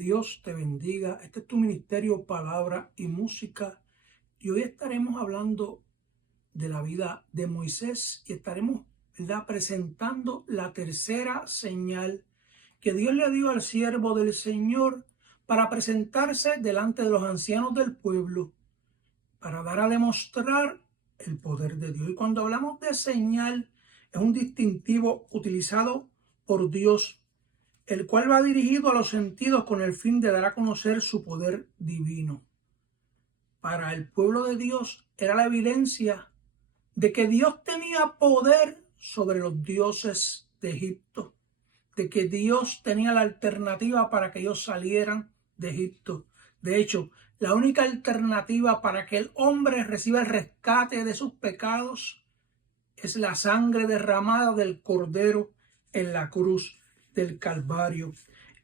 Dios te bendiga. Este es tu ministerio, palabra y música. Y hoy estaremos hablando de la vida de Moisés y estaremos, ¿verdad?, presentando la tercera señal que Dios le dio al siervo del Señor para presentarse delante de los ancianos del pueblo, para dar a demostrar el poder de Dios. Y cuando hablamos de señal, es un distintivo utilizado por Dios, el cual va dirigido a los sentidos con el fin de dar a conocer su poder divino. Para el pueblo de Dios era la evidencia de que Dios tenía poder sobre los dioses de Egipto, de que Dios tenía la alternativa para que ellos salieran de Egipto. De hecho, la única alternativa para que el hombre reciba el rescate de sus pecados es la sangre derramada del Cordero en la cruz del Calvario.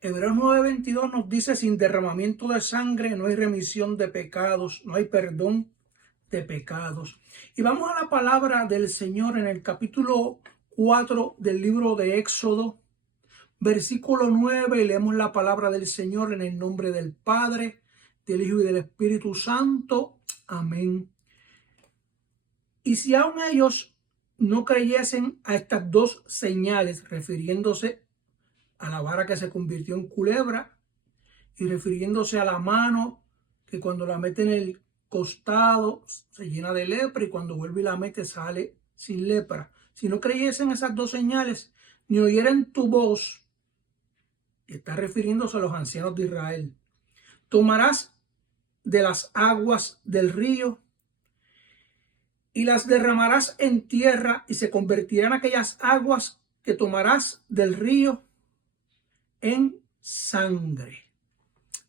Hebreos 9:22 nos dice: sin derramamiento de sangre no hay remisión de pecados, no hay perdón de pecados. Y vamos a la palabra del Señor en el capítulo 4 del libro de Éxodo, versículo 9, y leemos la palabra del Señor en el nombre del Padre, del Hijo y del Espíritu Santo. Amén. Y si aún ellos no creyesen a estas dos señales, refiriéndose a la vara que se convirtió en culebra y refiriéndose a la mano que cuando la mete en el costado se llena de lepra y cuando vuelve y la mete sale sin lepra. Si no creyesen esas dos señales, ni oyeren tu voz, y está refiriéndose a los ancianos de Israel, tomarás de las aguas del río y las derramarás en tierra, y se convertirán aquellas aguas que tomarás del río en sangre.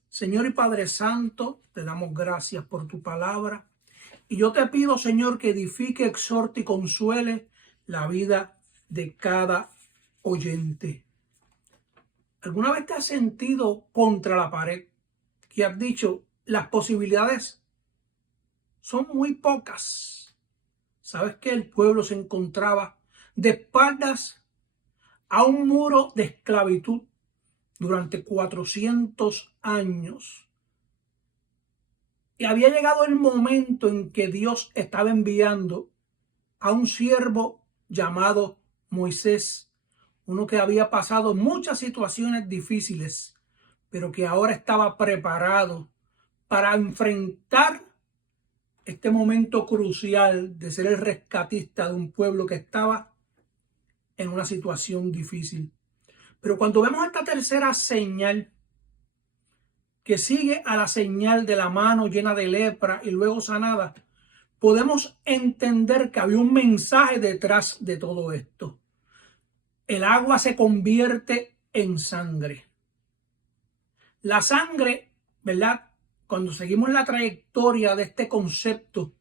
Señor y Padre Santo, te damos gracias por tu palabra. Y yo te pido, Señor, que edifique, exhorte y consuele la vida de cada oyente. ¿Alguna vez te has sentido contra la pared? Que has dicho, las posibilidades son muy pocas. ¿Sabes que el pueblo se encontraba de espaldas a un muro de esclavitud durante 400 años? Y había llegado el momento en que Dios estaba enviando a un siervo llamado Moisés, uno que había pasado muchas situaciones difíciles, pero que ahora estaba preparado para enfrentar este momento crucial de ser el rescatista de un pueblo que estaba en una situación difícil. Pero cuando vemos esta tercera señal, que sigue a la señal de la mano llena de lepra y luego sanada, podemos entender que había un mensaje detrás de todo esto. El agua se convierte en sangre. La sangre, ¿verdad?, cuando seguimos la trayectoria de este concepto,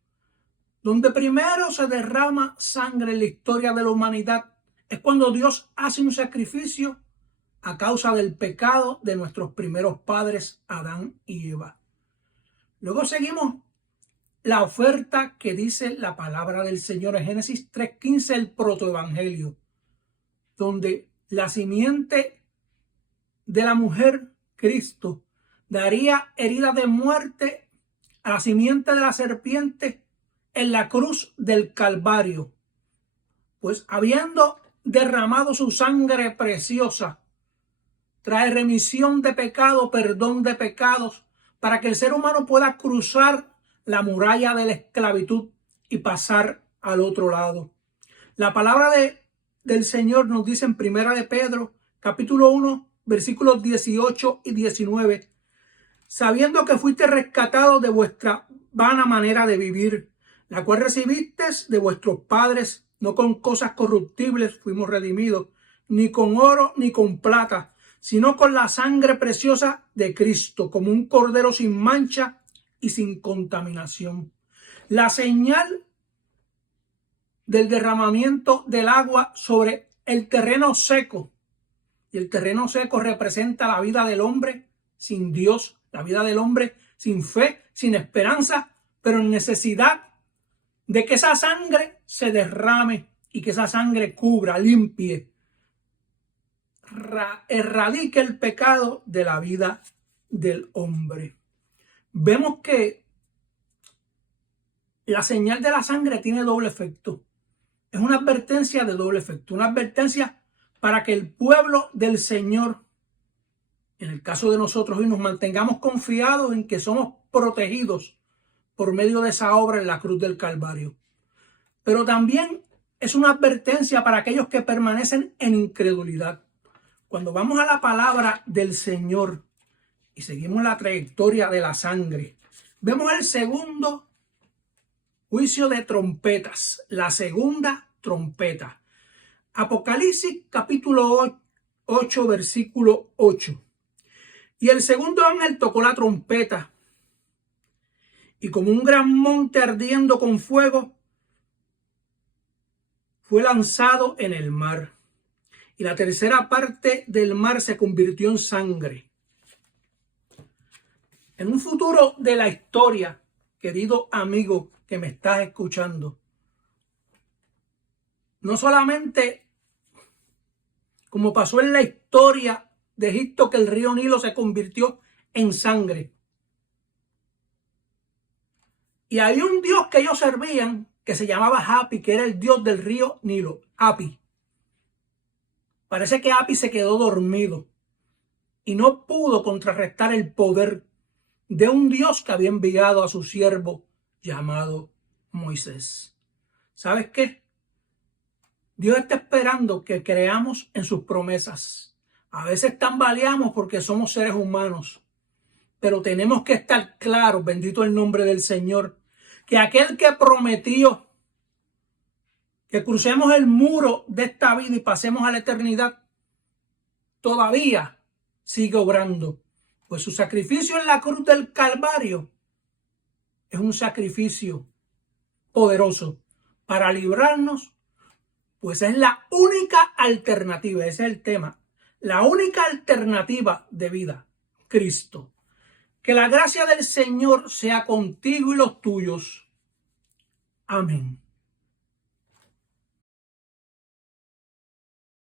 donde primero se derrama sangre en la historia de la humanidad, es cuando Dios hace un sacrificio a causa del pecado de nuestros primeros padres, Adán y Eva. Luego seguimos la oferta que dice la palabra del Señor en Génesis 3:15, el protoevangelio, donde la simiente de la mujer, Cristo, daría herida de muerte a la simiente de la serpiente en la cruz del Calvario. Pues habiendo derramado su sangre preciosa, trae remisión de pecado, perdón de pecados, para que el ser humano pueda cruzar la muralla de la esclavitud y pasar al otro lado. La palabra del Señor nos dice en Primera de Pedro, capítulo 1, versículos 18 y 19, sabiendo que fuiste rescatados de vuestra vana manera de vivir, la cual recibisteis de vuestros padres, no con cosas corruptibles fuimos redimidos, ni con oro ni con plata, sino con la sangre preciosa de Cristo, como un cordero sin mancha y sin contaminación. La señal del derramamiento del agua sobre el terreno seco, y el terreno seco representa la vida del hombre sin Dios, la vida del hombre sin fe, sin esperanza, pero en necesidad de que esa sangre se derrame y que esa sangre cubra, limpie, erradique el pecado de la vida del hombre. Vemos que la señal de la sangre tiene doble efecto. Es una advertencia de doble efecto. Una advertencia para que el pueblo del Señor, en el caso de nosotros hoy, nos mantengamos confiados en que somos protegidos por medio de esa obra en la cruz del Calvario. Pero también es una advertencia para aquellos que permanecen en incredulidad. Cuando vamos a la palabra del Señor y seguimos la trayectoria de la sangre, vemos el segundo juicio de trompetas, la segunda trompeta. Apocalipsis capítulo 8, versículo 8. Y el segundo ángel tocó la trompeta, y como un gran monte ardiendo con fuego, fue lanzado en el mar. Y la tercera parte del mar se convirtió en sangre. En un futuro de la historia, querido amigo que me estás escuchando, no solamente como pasó en la historia de Egipto, que el río Nilo se convirtió en sangre. Y había un dios que ellos servían que se llamaba Hapi, que era el dios del río Nilo, Hapi. Parece que Hapi se quedó dormido y no pudo contrarrestar el poder de un Dios que había enviado a su siervo llamado Moisés. ¿Sabes qué? Dios está esperando que creamos en sus promesas. A veces tambaleamos porque somos seres humanos, pero tenemos que estar claros, bendito el nombre del Señor, que aquel que prometió que crucemos el muro de esta vida y pasemos a la eternidad, todavía sigue obrando. Pues su sacrificio en la cruz del Calvario es un sacrificio poderoso para librarnos, pues es la única alternativa, ese es el tema, la única alternativa de vida, Cristo. Que la gracia del Señor sea contigo y los tuyos. Amén.